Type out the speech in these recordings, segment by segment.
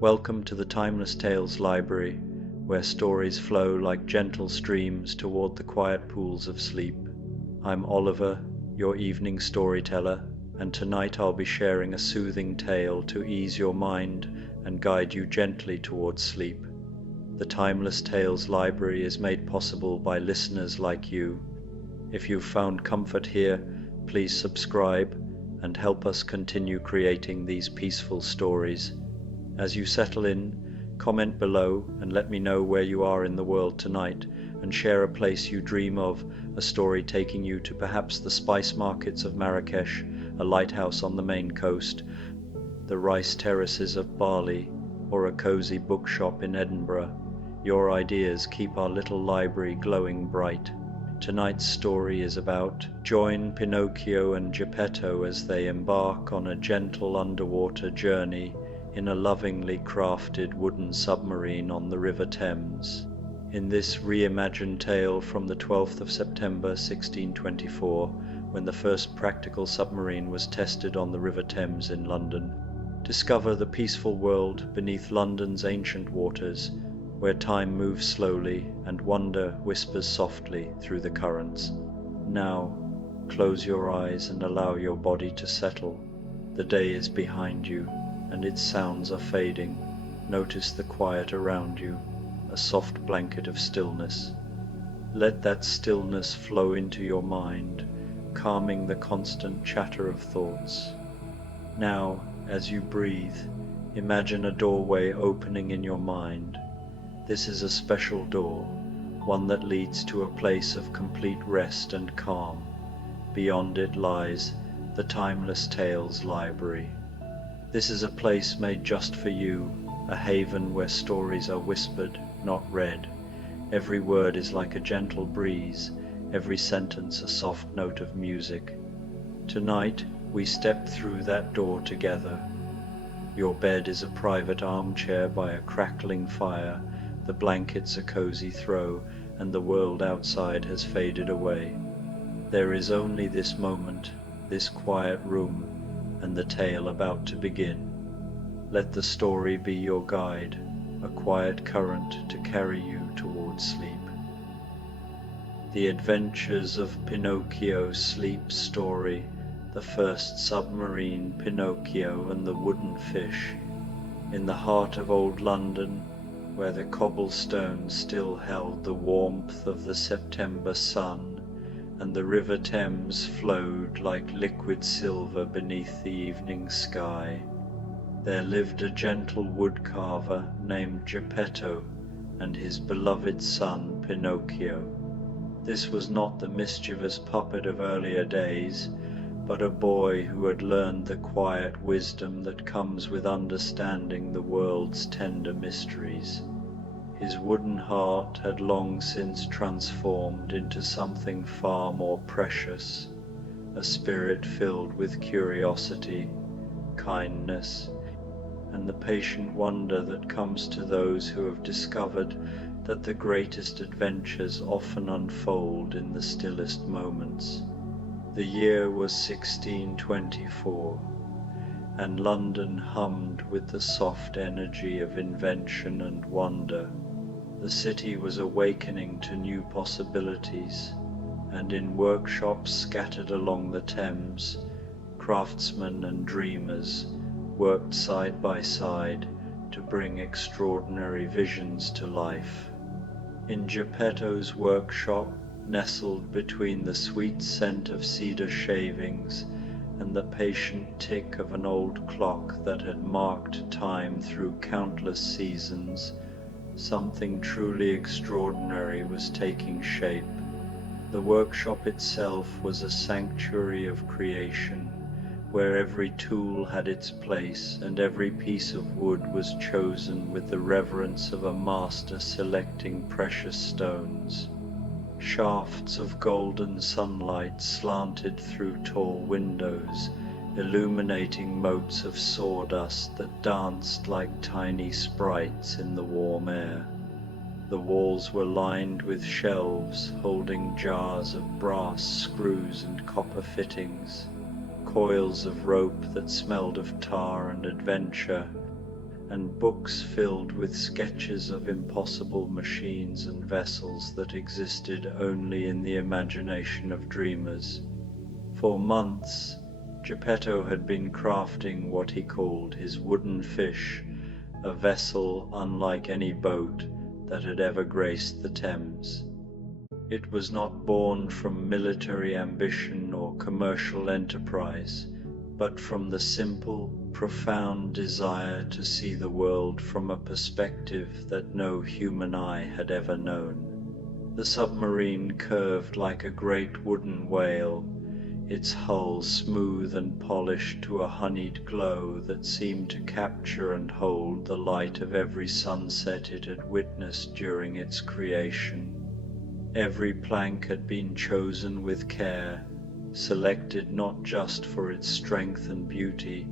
Welcome to the Timeless Tales Library, where stories flow like gentle streams toward the quiet pools of sleep. I'm Oliver, your evening storyteller, and tonight I'll be sharing a soothing tale to ease your mind and guide you gently towards sleep. The Timeless Tales Library is made possible by listeners like you. If you've found comfort here, please subscribe and help us continue creating these peaceful stories. As you settle in, comment below and let me know where you are in the world tonight, and share a place you dream of, a story taking you to perhaps the spice markets of Marrakesh, a lighthouse on the Maine coast, the rice terraces of Bali, or a cozy bookshop in Edinburgh. Your ideas keep our little library glowing bright. Tonight's story is about join Pinocchio and Geppetto as they embark on a gentle underwater journey in a lovingly crafted wooden submarine on the River Thames. In this reimagined tale from the 12th of September 1624, when the first practical submarine was tested on the River Thames in London, discover the peaceful world beneath London's ancient waters, where time moves slowly and wonder whispers softly through the currents. Now, close your eyes and allow your body to settle. The day is behind you, and its sounds are fading. Notice the quiet around you, a soft blanket of stillness. Let that stillness flow into your mind, calming the constant chatter of thoughts. Now, as you breathe, imagine a doorway opening in your mind. This is a special door, one that leads to a place of complete rest and calm. Beyond it lies the Timeless Tales Library. This is a place made just for you, a haven where stories are whispered, not read. Every word is like a gentle breeze, every sentence a soft note of music. Tonight, we step through that door together. Your bed is a private armchair by a crackling fire, the blankets a cozy throw, and the world outside has faded away. There is only this moment, this quiet room, and the tale about to begin. Let the story be your guide, a quiet current to carry you towards sleep. The Adventures of Pinocchio Sleep Story, the First Submarine, Pinocchio and the Wooden Fish. In the heart of old London, where the cobblestones still held the warmth of the September sun, and the River Thames flowed like liquid silver beneath the evening sky, there lived a gentle woodcarver named Geppetto and his beloved son Pinocchio. This was not the mischievous puppet of earlier days, but a boy who had learned the quiet wisdom that comes with understanding the world's tender mysteries. His wooden heart had long since transformed into something far more precious, a spirit filled with curiosity, kindness, and the patient wonder that comes to those who have discovered that the greatest adventures often unfold in the stillest moments. The year was 1624, and London hummed with the soft energy of invention and wonder. The city was awakening to new possibilities, and in workshops scattered along the Thames, craftsmen and dreamers worked side by side to bring extraordinary visions to life. In Geppetto's workshop, nestled between the sweet scent of cedar shavings and the patient tick of an old clock that had marked time through countless seasons, something truly extraordinary was taking shape. The workshop itself was a sanctuary of creation, where every tool had its place and every piece of wood was chosen with the reverence of a master selecting precious stones. Shafts of golden sunlight slanted through tall windows, illuminating motes of sawdust that danced like tiny sprites in the warm air. The walls were lined with shelves holding jars of brass screws and copper fittings, coils of rope that smelled of tar and adventure, and books filled with sketches of impossible machines and vessels that existed only in the imagination of dreamers. For months, Geppetto had been crafting what he called his wooden fish, a vessel unlike any boat that had ever graced the Thames. It was not born from military ambition or commercial enterprise, but from the simple, profound desire to see the world from a perspective that no human eye had ever known. The submarine curved like a great wooden whale, its hull smooth and polished to a honeyed glow that seemed to capture and hold the light of every sunset it had witnessed during its creation. Every plank had been chosen with care, selected not just for its strength and beauty,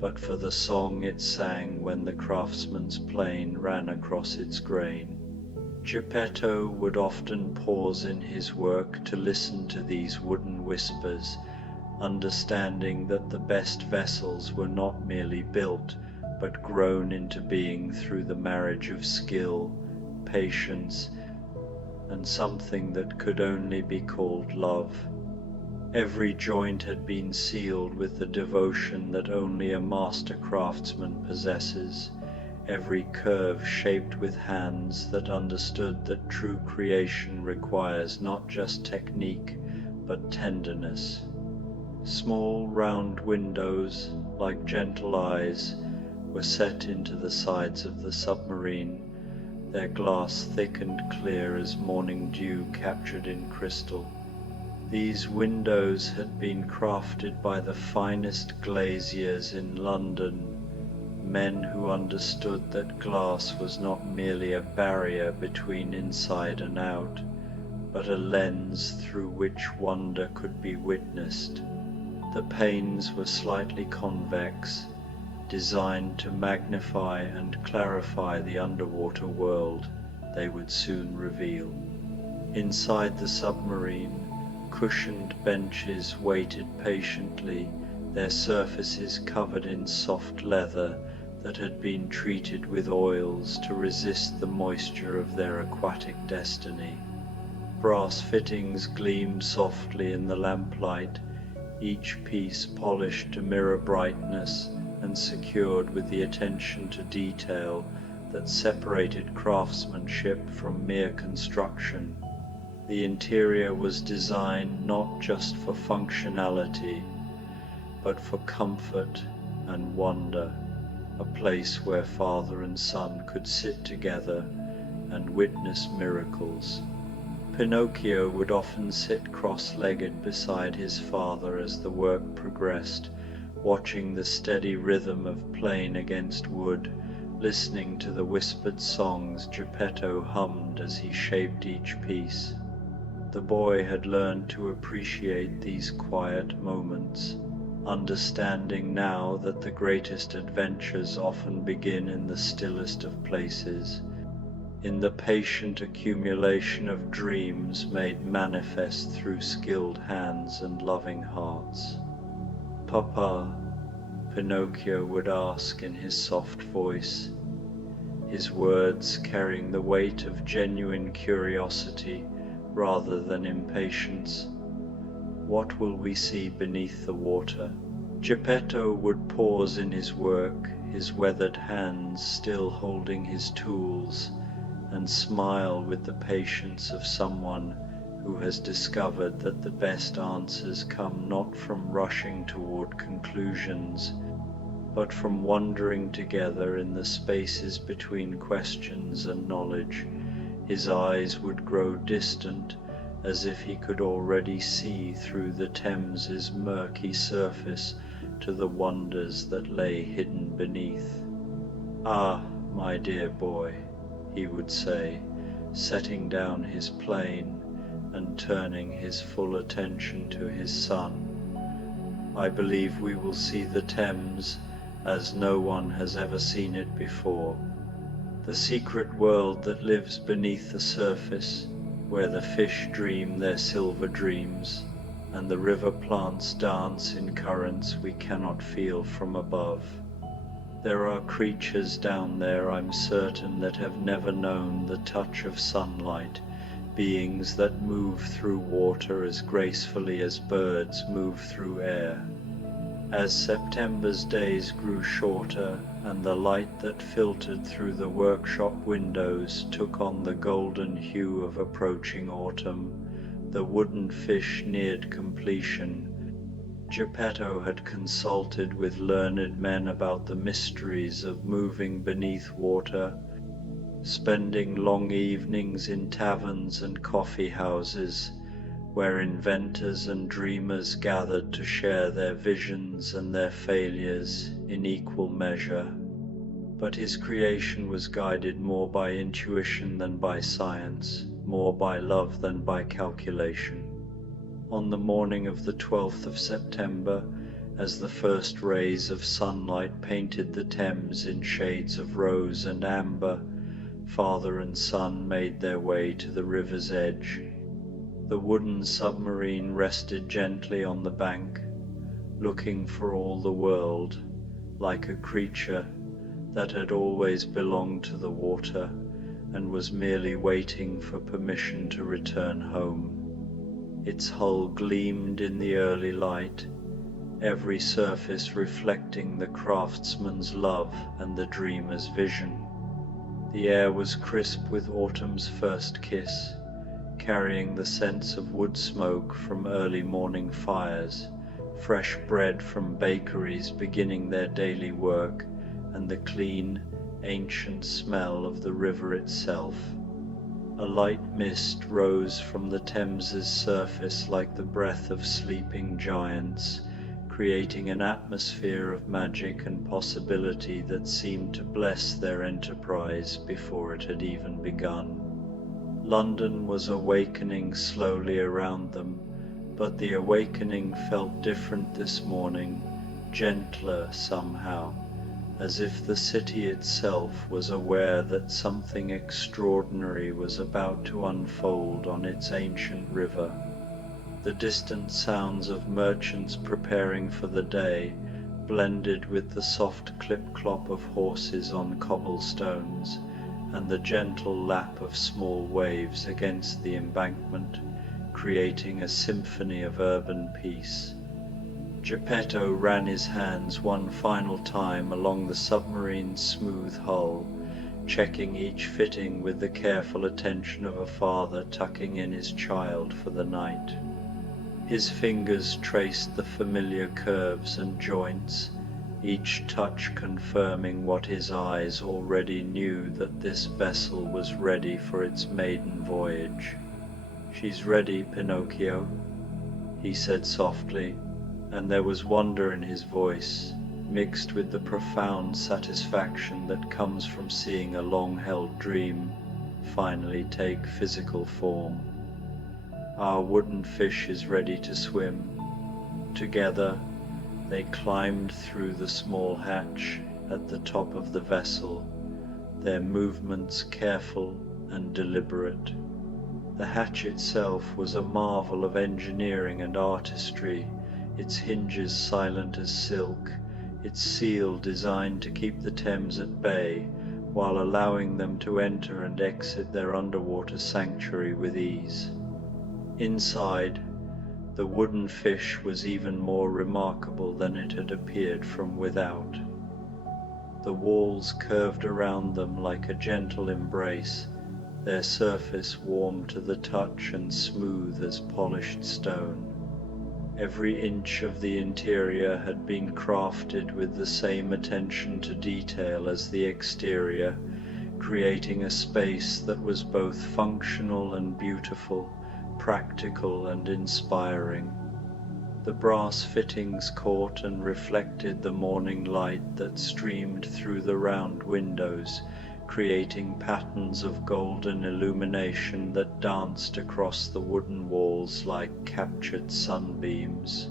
but for the song it sang when the craftsman's plane ran across its grain. Geppetto would often pause in his work to listen to these wooden whispers, understanding that the best vessels were not merely built, but grown into being through the marriage of skill, patience, and something that could only be called love. Every joint had been sealed with the devotion that only a master craftsman possesses, every curve shaped with hands that understood that true creation requires not just technique, but tenderness. Small round windows, like gentle eyes, were set into the sides of the submarine, their glass thick and clear as morning dew captured in crystal. These windows had been crafted by the finest glaziers in London, men who understood that glass was not merely a barrier between inside and out, but a lens through which wonder could be witnessed. The panes were slightly convex, designed to magnify and clarify the underwater world they would soon reveal. Inside the submarine, cushioned benches waited patiently, their surfaces covered in soft leather that had been treated with oils to resist the moisture of their aquatic destiny. Brass fittings gleamed softly in the lamplight, each piece polished to mirror brightness and secured with the attention to detail that separated craftsmanship from mere construction. The interior was designed not just for functionality, but for comfort and wonder, a place where father and son could sit together and witness miracles. Pinocchio would often sit cross-legged beside his father as the work progressed, watching the steady rhythm of plane against wood, listening to the whispered songs Geppetto hummed as he shaped each piece. The boy had learned to appreciate these quiet moments, understanding now that the greatest adventures often begin in the stillest of places, in the patient accumulation of dreams made manifest through skilled hands and loving hearts. "Papa," Pinocchio would ask in his soft voice, his words carrying the weight of genuine curiosity rather than impatience, "what will we see beneath the water?" Geppetto would pause in his work, his weathered hands still holding his tools, and smile with the patience of someone who has discovered that the best answers come not from rushing toward conclusions, but from wandering together in the spaces between questions and knowledge. His eyes would grow distant, as if he could already see through the Thames's murky surface to the wonders that lay hidden beneath. "Ah, my dear boy," he would say, setting down his plane and turning his full attention to his son, "I believe we will see the Thames as no one has ever seen it before. The secret world that lives beneath the surface, where the fish dream their silver dreams, and the river plants dance in currents we cannot feel from above. There are creatures down there, I'm certain, that have never known the touch of sunlight, beings that move through water as gracefully as birds move through air. As September's days grew shorter and the light that filtered through the workshop windows took on the golden hue of approaching autumn, the wooden fish neared completion. Geppetto had consulted with learned men about the mysteries of moving beneath water, spending long evenings in taverns and coffee houses, where inventors and dreamers gathered to share their visions and their failures in equal measure. But his creation was guided more by intuition than by science, more by love than by calculation. On the morning of the 12th of September, as the first rays of sunlight painted the Thames in shades of rose and amber, father and son made their way to the river's edge. The wooden submarine rested gently on the bank, looking for all the world, like a creature that had always belonged to the water and was merely waiting for permission to return home. Its hull gleamed in the early light, every surface reflecting the craftsman's love and the dreamer's vision. The air was crisp with autumn's first kiss, carrying the scents of wood smoke from early morning fires, fresh bread from bakeries beginning their daily work, and the clean, ancient smell of the river itself. A light mist rose from the Thames's surface like the breath of sleeping giants, creating an atmosphere of magic and possibility that seemed to bless their enterprise before it had even begun. London was awakening slowly around them, but the awakening felt different this morning, gentler somehow, as if the city itself was aware that something extraordinary was about to unfold on its ancient river. The distant sounds of merchants preparing for the day blended with the soft clip-clop of horses on cobblestones and the gentle lap of small waves against the embankment, creating a symphony of urban peace. Geppetto ran his hands one final time along the submarine's smooth hull, checking each fitting with the careful attention of a father tucking in his child for the night. His fingers traced the familiar curves and joints, each touch confirming what his eyes already knew, that this vessel was ready for its maiden voyage. "She's ready, Pinocchio," he said softly, and there was wonder in his voice, mixed with the profound satisfaction that comes from seeing a long-held dream finally take physical form. "Our wooden fish is ready to swim." Together, they climbed through the small hatch at the top of the vessel, their movements careful and deliberate. The hatch itself was a marvel of engineering and artistry, its hinges silent as silk, its seal designed to keep the Thames at bay while allowing them to enter and exit their underwater sanctuary with ease. Inside, the wooden fish was even more remarkable than it had appeared from without. The walls curved around them like a gentle embrace, their surface warm to the touch and smooth as polished stone. Every inch of the interior had been crafted with the same attention to detail as the exterior, creating a space that was both functional and beautiful, practical and inspiring. The brass fittings caught and reflected the morning light that streamed through the round windows, creating patterns of golden illumination that danced across the wooden walls like captured sunbeams.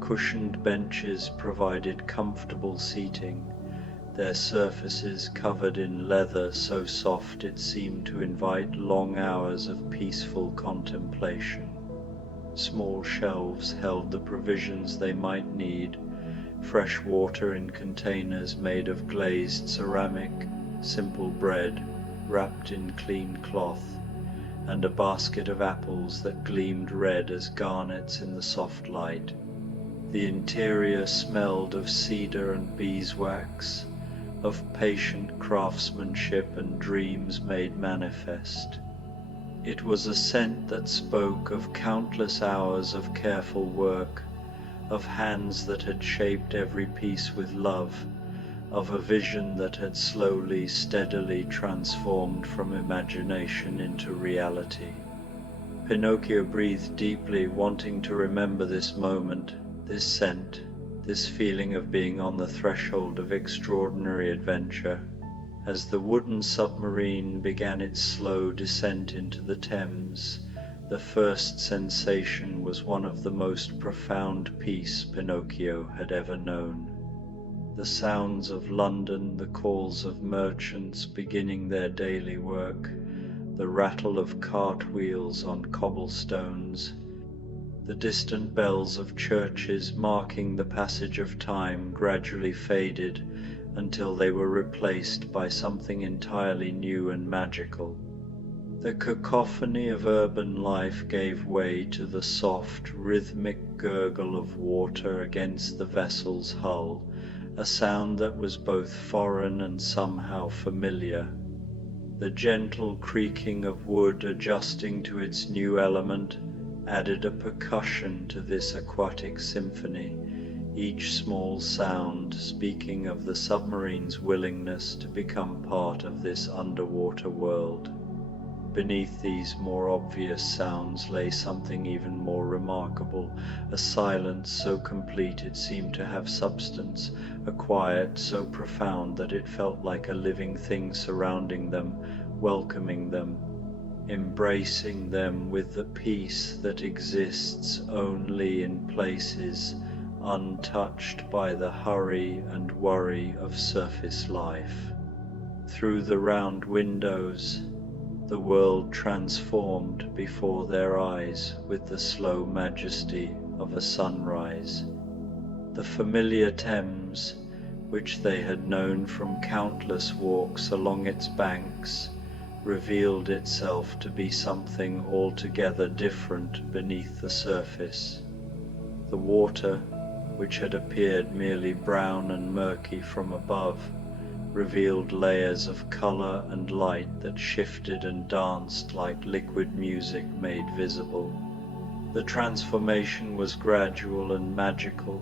Cushioned benches provided comfortable seating, their surfaces covered in leather so soft it seemed to invite long hours of peaceful contemplation. Small shelves held the provisions they might need, fresh water in containers made of glazed ceramic, simple bread wrapped in clean cloth, and a basket of apples that gleamed red as garnets in the soft light. The interior smelled of cedar and beeswax, of patient craftsmanship and dreams made manifest. It was a scent that spoke of countless hours of careful work, of hands that had shaped every piece with love, of a vision that had slowly, steadily transformed from imagination into reality. Pinocchio breathed deeply, wanting to remember this moment, this scent, this feeling of being on the threshold of extraordinary adventure. As the wooden submarine began its slow descent into the Thames, the first sensation was one of the most profound peace Pinocchio had ever known. The sounds of London, the calls of merchants beginning their daily work, the rattle of cartwheels on cobblestones, the distant bells of churches marking the passage of time gradually faded until they were replaced by something entirely new and magical. The cacophony of urban life gave way to the soft, rhythmic gurgle of water against the vessel's hull, a sound that was both foreign and somehow familiar. The gentle creaking of wood adjusting to its new element added a percussion to this aquatic symphony, each small sound speaking of the submarine's willingness to become part of this underwater world. Beneath these more obvious sounds lay something even more remarkable, a silence so complete it seemed to have substance, a quiet so profound that it felt like a living thing surrounding them, welcoming them, embracing them with the peace that exists only in places untouched by the hurry and worry of surface life. Through the round windows, the world transformed before their eyes with the slow majesty of a sunrise. The familiar Thames, which they had known from countless walks along its banks, revealed itself to be something altogether different beneath the surface. The water, which had appeared merely brown and murky from above, revealed layers of color and light that shifted and danced like liquid music made visible. The transformation was gradual and magical,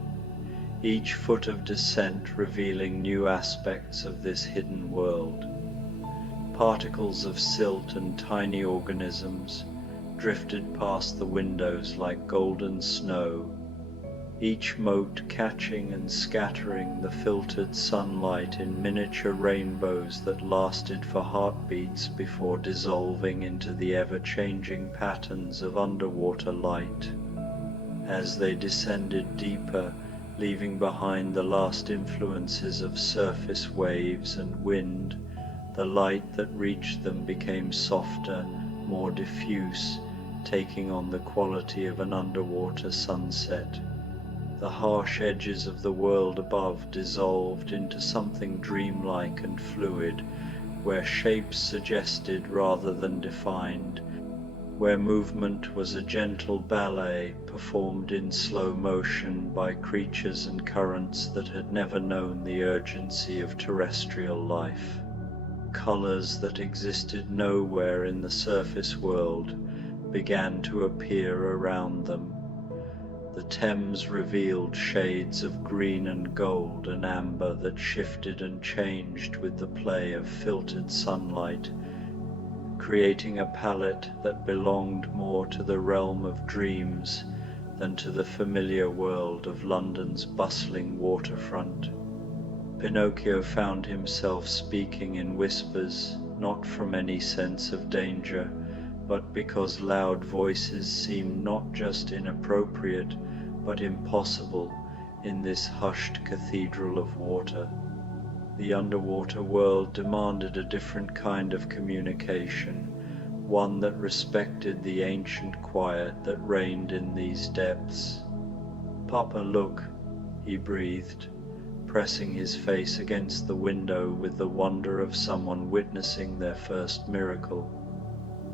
each foot of descent revealing new aspects of this hidden world. Particles of silt and tiny organisms drifted past the windows like golden snow, each mote catching and scattering the filtered sunlight in miniature rainbows that lasted for heartbeats before dissolving into the ever-changing patterns of underwater light. As they descended deeper, leaving behind the last influences of surface waves and wind, the light that reached them became softer, more diffuse, taking on the quality of an underwater sunset. The harsh edges of the world above dissolved into something dreamlike and fluid, where shapes suggested rather than defined, where movement was a gentle ballet performed in slow motion by creatures and currents that had never known the urgency of terrestrial life. Colors that existed nowhere in the surface world began to appear around them. The Thames revealed shades of green and gold and amber that shifted and changed with the play of filtered sunlight, creating a palette that belonged more to the realm of dreams than to the familiar world of London's bustling waterfront. Pinocchio found himself speaking in whispers, not from any sense of danger, but because loud voices seemed not just inappropriate, but impossible in this hushed cathedral of water. The underwater world demanded a different kind of communication, one that respected the ancient quiet that reigned in these depths. "Papa, look," he breathed, pressing his face against the window with the wonder of someone witnessing their first miracle.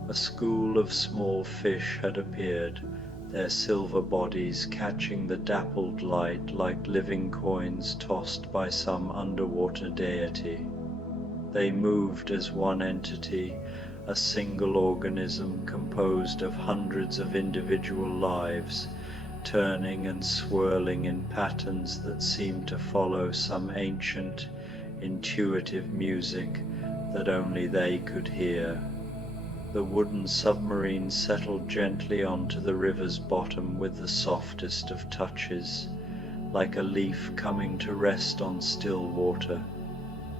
A school of small fish had appeared, their silver bodies catching the dappled light like living coins tossed by some underwater deity. They moved as one entity, a single organism composed of hundreds of individual lives, turning and swirling in patterns that seemed to follow some ancient, intuitive music that only they could hear. The wooden submarine settled gently onto the river's bottom with the softest of touches, like a leaf coming to rest on still water.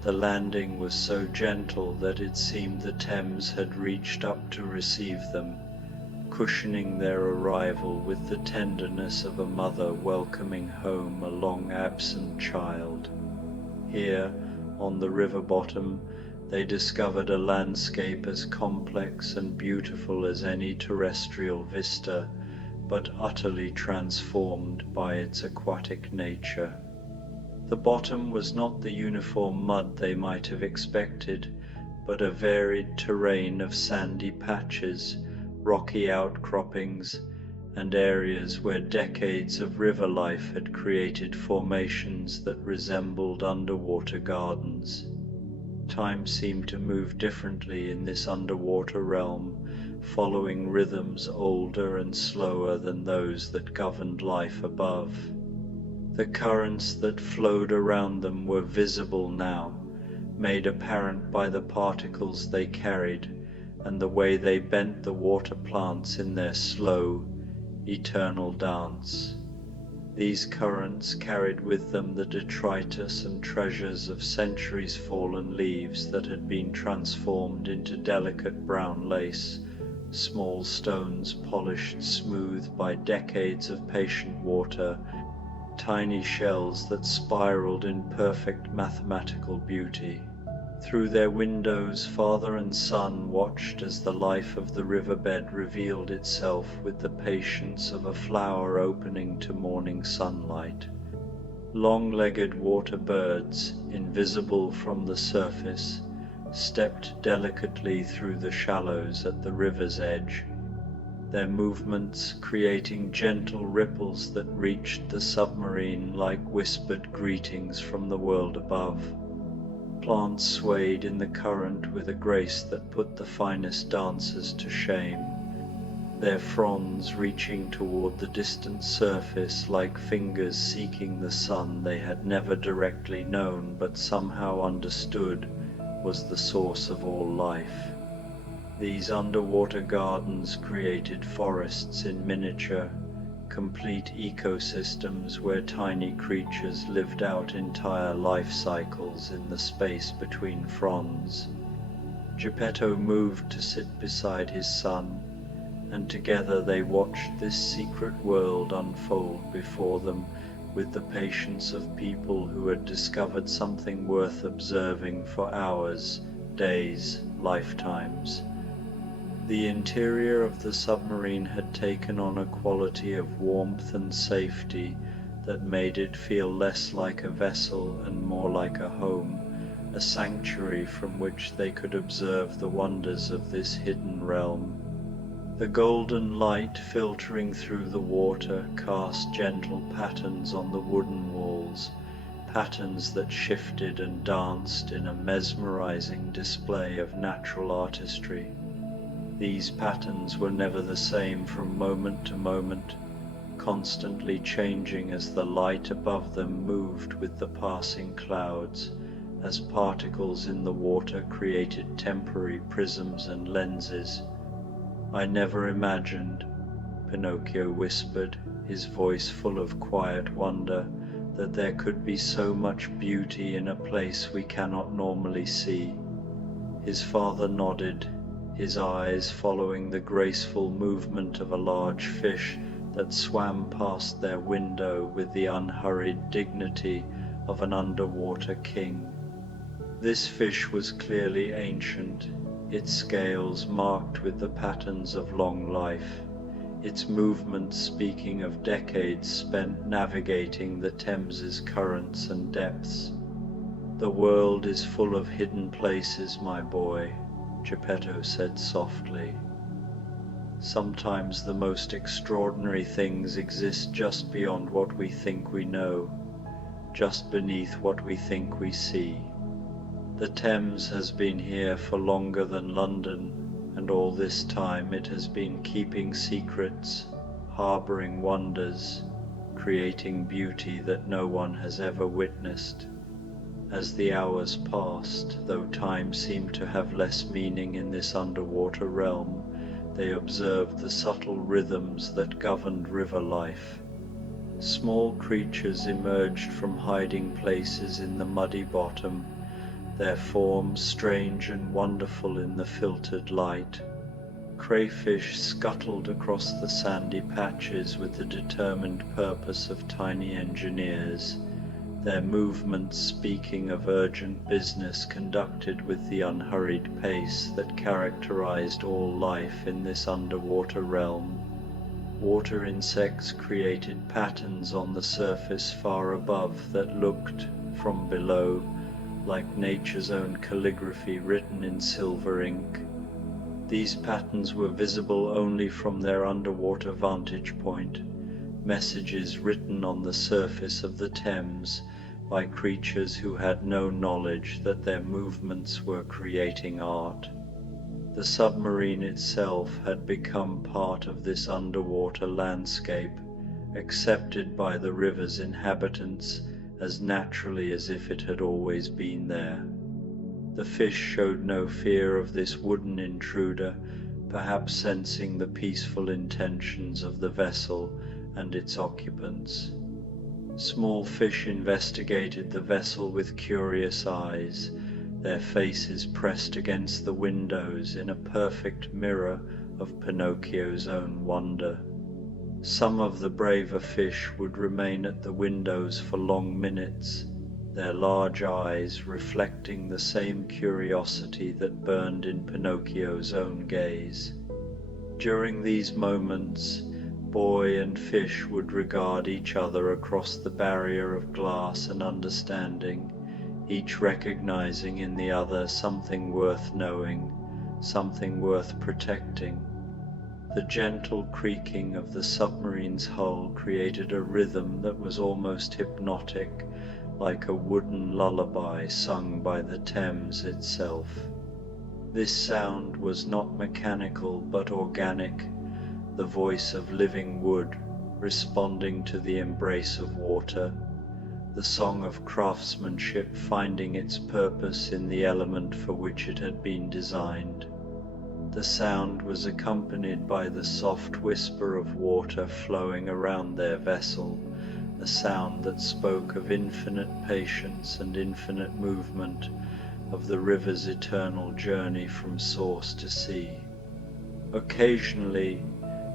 The landing was so gentle that it seemed the Thames had reached up to receive them, cushioning their arrival with the tenderness of a mother welcoming home a long-absent child. Here, on the river bottom, they discovered a landscape as complex and beautiful as any terrestrial vista, but utterly transformed by its aquatic nature. The bottom was not the uniform mud they might have expected, but a varied terrain of sandy patches, rocky outcroppings, and areas where decades of river life had created formations that resembled underwater gardens. Time seemed to move differently in this underwater realm, following rhythms older and slower than those that governed life above. The currents that flowed around them were visible now, made apparent by the particles they carried and the way they bent the water plants in their slow, eternal dance. These currents carried with them the detritus and treasures of centuries fallen leaves that had been transformed into delicate brown lace, small stones polished smooth by decades of patient water, tiny shells that spiraled in perfect mathematical beauty. Through their windows, father and son watched as the life of the riverbed revealed itself with the patience of a flower opening to morning sunlight. Long-legged water birds, invisible from the surface, stepped delicately through the shallows at the river's edge, their movements creating gentle ripples that reached the submarine like whispered greetings from the world above. Plants swayed in the current with a grace that put the finest dancers to shame, their fronds reaching toward the distant surface like fingers seeking the sun they had never directly known but somehow understood was the source of all life. These underwater gardens created forests in miniature, complete ecosystems where tiny creatures lived out entire life cycles in the space between fronds. Geppetto moved to sit beside his son, and together they watched this secret world unfold before them with the patience of people who had discovered something worth observing for hours, days, lifetimes. The interior of the submarine had taken on a quality of warmth and safety that made it feel less like a vessel and more like a home, a sanctuary from which they could observe the wonders of this hidden realm. The golden light filtering through the water cast gentle patterns on the wooden walls, patterns that shifted and danced in a mesmerizing display of natural artistry. These patterns were never the same from moment to moment, constantly changing as the light above them moved with the passing clouds, as particles in the water created temporary prisms and lenses. "I never imagined," Pinocchio whispered, his voice full of quiet wonder, "that there could be so much beauty in a place we cannot normally see." His father nodded, his eyes following the graceful movement of a large fish that swam past their window with the unhurried dignity of an underwater king. This fish was clearly ancient, its scales marked with the patterns of long life, its movements speaking of decades spent navigating the Thames's currents and depths. "The world is full of hidden places, my boy," Geppetto said softly. "Sometimes the most extraordinary things exist just beyond what we think we know, just beneath what we think we see. The Thames has been here for longer than London, and all this time it has been keeping secrets, harboring wonders, creating beauty that no one has ever witnessed." As the hours passed, though time seemed to have less meaning in this underwater realm, they observed the subtle rhythms that governed river life. Small creatures emerged from hiding places in the muddy bottom, their forms strange and wonderful in the filtered light. Crayfish scuttled across the sandy patches with the determined purpose of tiny engineers, their movements speaking of urgent business conducted with the unhurried pace that characterized all life in this underwater realm. Water insects created patterns on the surface far above that looked, from below, like nature's own calligraphy written in silver ink. These patterns were visible only from their underwater vantage point, messages written on the surface of the Thames by creatures who had no knowledge that their movements were creating art. The submarine itself had become part of this underwater landscape, accepted by the river's inhabitants as naturally as if it had always been there. The fish showed no fear of this wooden intruder, perhaps sensing the peaceful intentions of the vessel and its occupants. Small fish investigated the vessel with curious eyes, their faces pressed against the windows in a perfect mirror of Pinocchio's own wonder. Some of the braver fish would remain at the windows for long minutes, their large eyes reflecting the same curiosity that burned in Pinocchio's own gaze. During these moments, boy and fish would regard each other across the barrier of glass and understanding, each recognizing in the other something worth knowing, something worth protecting. The gentle creaking of the submarine's hull created a rhythm that was almost hypnotic, like a wooden lullaby sung by the Thames itself. This sound was not mechanical but organic, the voice of living wood responding to the embrace of water, the song of craftsmanship finding its purpose in the element for which it had been designed. The sound was accompanied by the soft whisper of water flowing around their vessel, a sound that spoke of infinite patience and infinite movement, of the river's eternal journey from source to sea. Occasionally,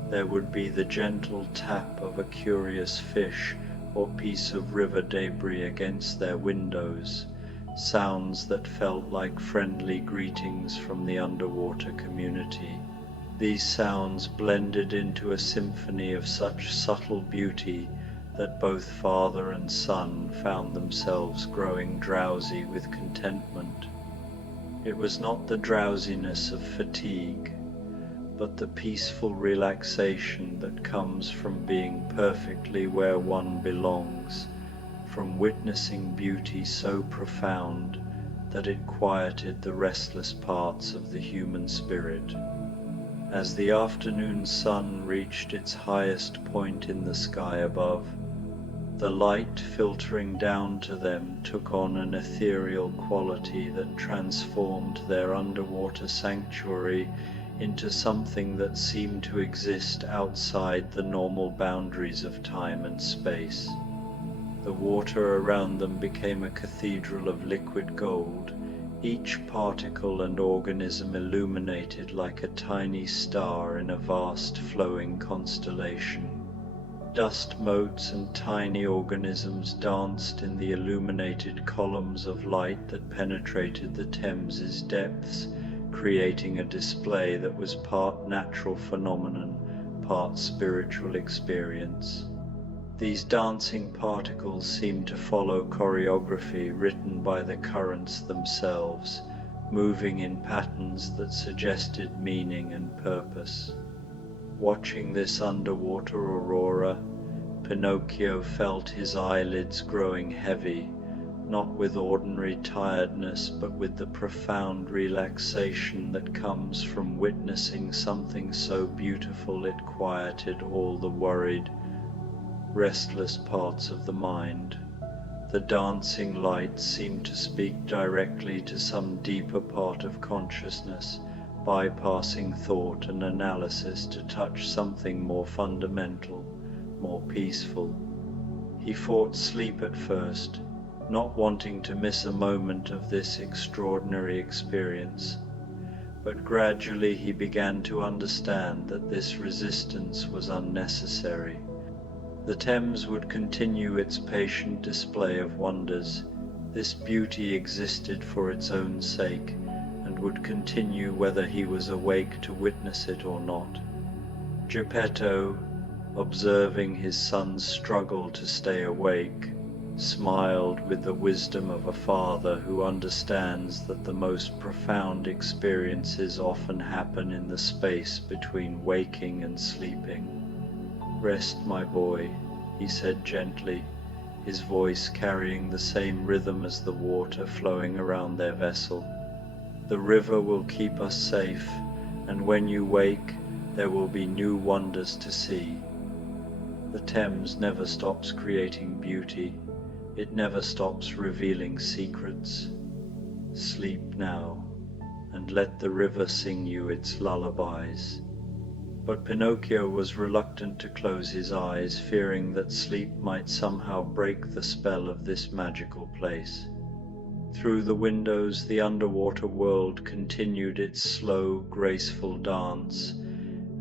there would be the gentle tap of a curious fish or piece of river debris against their windows, sounds that felt like friendly greetings from the underwater community. These sounds blended into a symphony of such subtle beauty that both father and son found themselves growing drowsy with contentment. It was not the drowsiness of fatigue, but the peaceful relaxation that comes from being perfectly where one belongs, from witnessing beauty so profound that it quieted the restless parts of the human spirit. As the afternoon sun reached its highest point in the sky above, the light filtering down to them took on an ethereal quality that transformed their underwater sanctuary into something that seemed to exist outside the normal boundaries of time and space. The water around them became a cathedral of liquid gold, each particle and organism illuminated like a tiny star in a vast flowing constellation. Dust motes and tiny organisms danced in the illuminated columns of light that penetrated the Thames's depths, creating a display that was part natural phenomenon, part spiritual experience. These dancing particles seemed to follow choreography written by the currents themselves, moving in patterns that suggested meaning and purpose. Watching this underwater aurora, Pinocchio felt his eyelids growing heavy, not with ordinary tiredness, but with the profound relaxation that comes from witnessing something so beautiful it quieted all the worried, restless parts of the mind. The dancing light seemed to speak directly to some deeper part of consciousness, bypassing thought and analysis to touch something more fundamental, more peaceful. He fought sleep at first, not wanting to miss a moment of this extraordinary experience, but gradually he began to understand that this resistance was unnecessary. The Thames would continue its patient display of wonders. This beauty existed for its own sake, and would continue whether he was awake to witness it or not. Geppetto, observing his son's struggle to stay awake, smiled with the wisdom of a father who understands that the most profound experiences often happen in the space between waking and sleeping. "Rest, my boy," he said gently, his voice carrying the same rhythm as the water flowing around their vessel. "The river will keep us safe, and when you wake, there will be new wonders to see. The Thames never stops creating beauty. It never stops revealing secrets. Sleep now, and let the river sing you its lullabies." But Pinocchio was reluctant to close his eyes, fearing that sleep might somehow break the spell of this magical place. Through the windows, the underwater world continued its slow, graceful dance,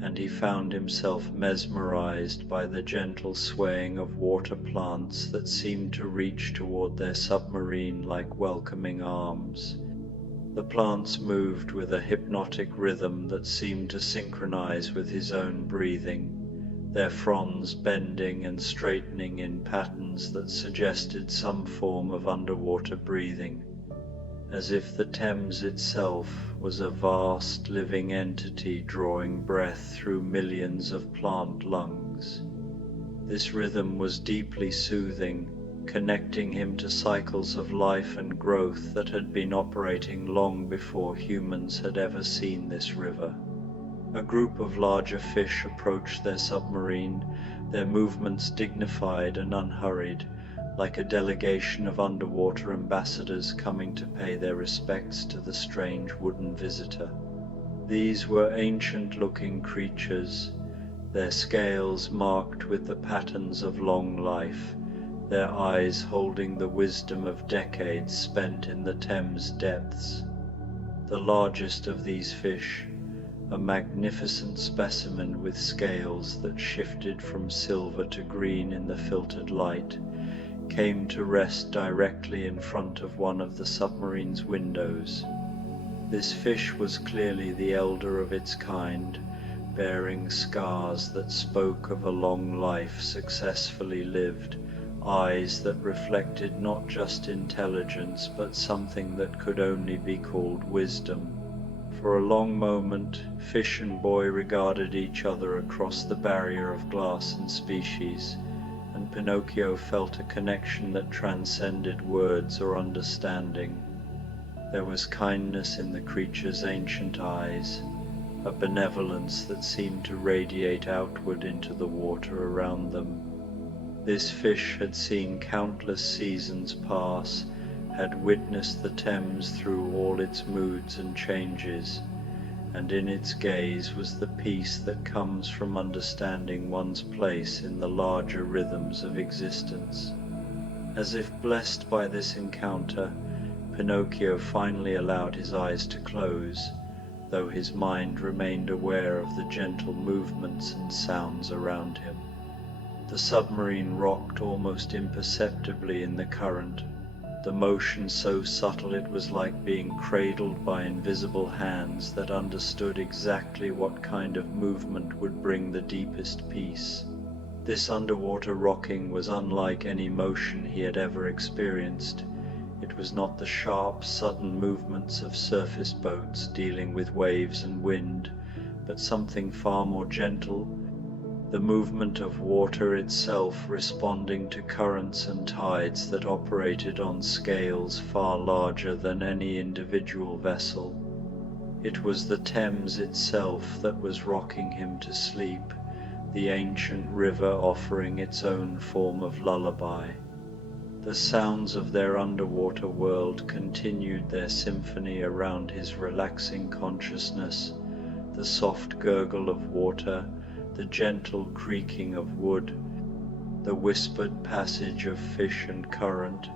and he found himself mesmerized by the gentle swaying of water plants that seemed to reach toward their submarine like welcoming arms. The plants moved with a hypnotic rhythm that seemed to synchronize with his own breathing, their fronds bending and straightening in patterns that suggested some form of underwater breathing, as if the Thames itself was a vast living entity drawing breath through millions of plant lungs. This rhythm was deeply soothing, connecting him to cycles of life and growth that had been operating long before humans had ever seen this river. A group of larger fish approached their submarine, their movements dignified and unhurried, like a delegation of underwater ambassadors coming to pay their respects to the strange wooden visitor. These were ancient-looking creatures, their scales marked with the patterns of long life, their eyes holding the wisdom of decades spent in the Thames depths. The largest of these fish, a magnificent specimen with scales that shifted from silver to green in the filtered light, came to rest directly in front of one of the submarine's windows. This fish was clearly the elder of its kind, bearing scars that spoke of a long life successfully lived, eyes that reflected not just intelligence but something that could only be called wisdom. For a long moment, fish and boy regarded each other across the barrier of glass and species, and Pinocchio felt a connection that transcended words or understanding. There was kindness in the creature's ancient eyes, a benevolence that seemed to radiate outward into the water around them. This fish had seen countless seasons pass, had witnessed the Thames through all its moods and changes, and in its gaze was the peace that comes from understanding one's place in the larger rhythms of existence. As if blessed by this encounter, Pinocchio finally allowed his eyes to close, though his mind remained aware of the gentle movements and sounds around him. The submarine rocked almost imperceptibly in the current, the motion so subtle it was like being cradled by invisible hands that understood exactly what kind of movement would bring the deepest peace. This underwater rocking was unlike any motion he had ever experienced. It was not the sharp, sudden movements of surface boats dealing with waves and wind, but something far more gentle, the movement of water itself responding to currents and tides that operated on scales far larger than any individual vessel. It was the Thames itself that was rocking him to sleep, the ancient river offering its own form of lullaby. The sounds of their underwater world continued their symphony around his relaxing consciousness, the soft gurgle of water, the gentle creaking of wood, the whispered passage of fish and current,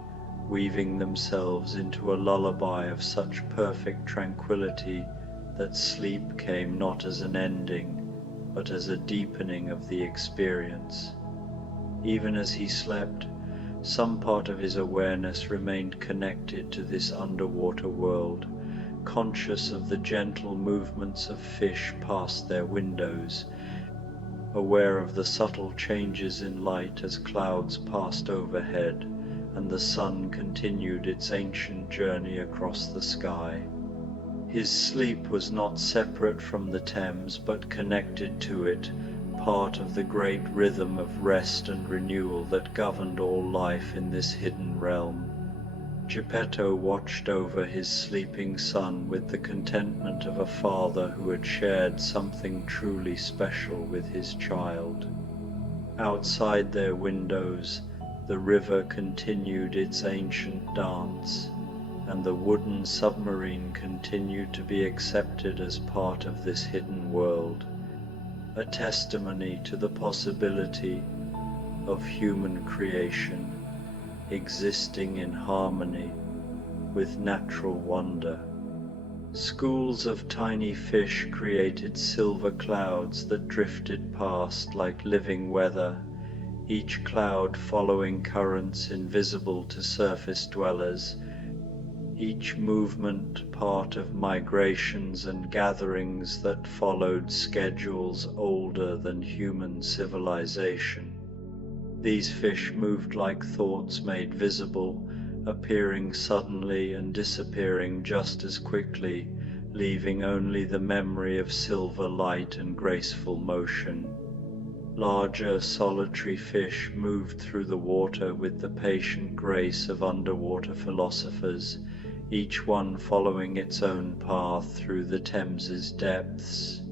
weaving themselves into a lullaby of such perfect tranquility that sleep came not as an ending, but as a deepening of the experience. Even as he slept, some part of his awareness remained connected to this underwater world, conscious of the gentle movements of fish past their windows, aware of the subtle changes in light as clouds passed overhead and the sun continued its ancient journey across the sky. His sleep was not separate from the Thames, but connected to it, part of the great rhythm of rest and renewal that governed all life in this hidden realm. Geppetto watched over his sleeping son with the contentment of a father who had shared something truly special with his child. Outside their windows, the river continued its ancient dance, and the wooden submarine continued to be accepted as part of this hidden world, a testimony to the possibility of human creation existing in harmony with natural wonder. Schools of tiny fish created silver clouds that drifted past like living weather, each cloud following currents invisible to surface dwellers, each movement part of migrations and gatherings that followed schedules older than human civilization. These fish moved like thoughts made visible, appearing suddenly and disappearing just as quickly, leaving only the memory of silver light and graceful motion. Larger solitary fish moved through the water with the patient grace of underwater philosophers, each one following its own path through the Thames's depths,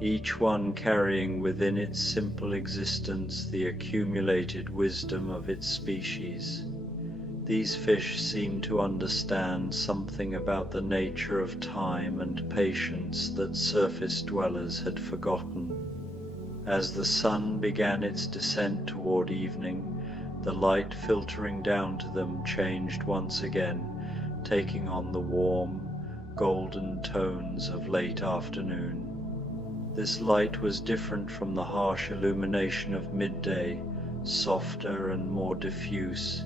each one carrying within its simple existence the accumulated wisdom of its species. These fish seemed to understand something about the nature of time and patience that surface dwellers had forgotten. As the sun began its descent toward evening, the light filtering down to them changed once again, taking on the warm, golden tones of late afternoon. This light was different from the harsh illumination of midday, softer and more diffuse,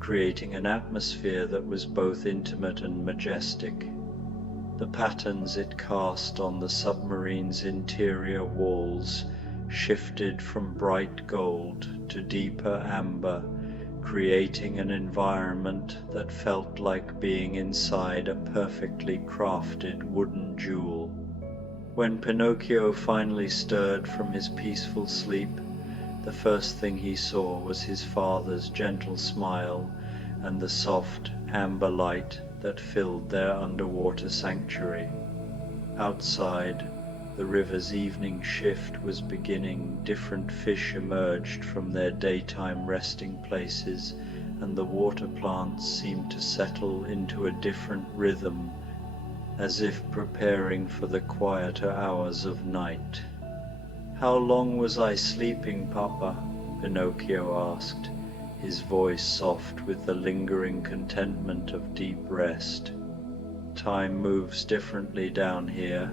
creating an atmosphere that was both intimate and majestic. The patterns it cast on the submarine's interior walls shifted from bright gold to deeper amber, creating an environment that felt like being inside a perfectly crafted wooden jewel. When Pinocchio finally stirred from his peaceful sleep, the first thing he saw was his father's gentle smile and the soft amber light that filled their underwater sanctuary. Outside, the river's evening shift was beginning. Different fish emerged from their daytime resting places, and the water plants seemed to settle into a different rhythm, as if preparing for the quieter hours of night. "How long was I sleeping, Papa?" Pinocchio asked, his voice soft with the lingering contentment of deep rest. "Time moves differently down here,"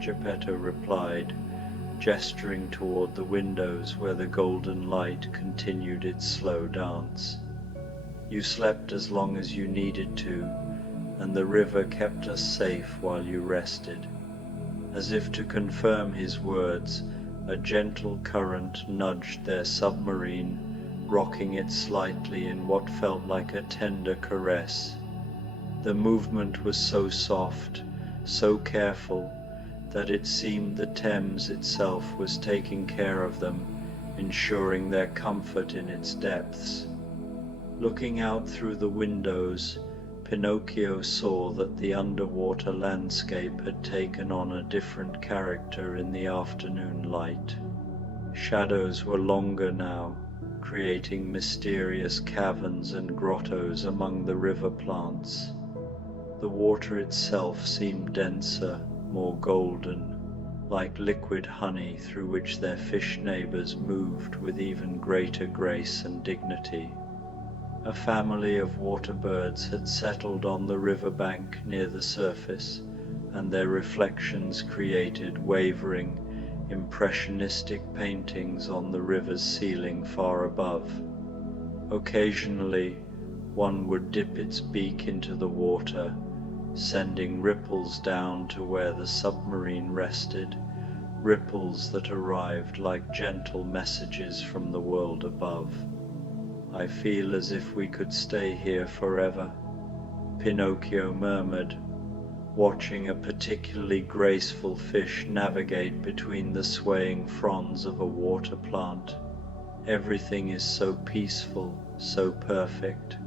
Geppetto replied, gesturing toward the windows where the golden light continued its slow dance. You slept as long as you needed to, and the river kept us safe while you rested. As if to confirm his words, a gentle current nudged their submarine, rocking it slightly in what felt like a tender caress. The movement was so soft, so careful, that it seemed the Thames itself was taking care of them, ensuring their comfort in its depths. Looking out through the windows, Pinocchio saw that the underwater landscape had taken on a different character in the afternoon light. Shadows were longer now, creating mysterious caverns and grottos among the river plants. The water itself seemed denser, more golden, like liquid honey through which their fish neighbors moved with even greater grace and dignity. A family of water birds had settled on the riverbank near the surface, and their reflections created wavering, impressionistic paintings on the river's ceiling far above. Occasionally, one would dip its beak into the water, sending ripples down to where the submarine rested, ripples that arrived like gentle messages from the world above. I feel as if we could stay here forever, Pinocchio murmured, watching a particularly graceful fish navigate between the swaying fronds of a water plant. Everything is so peaceful, so perfect.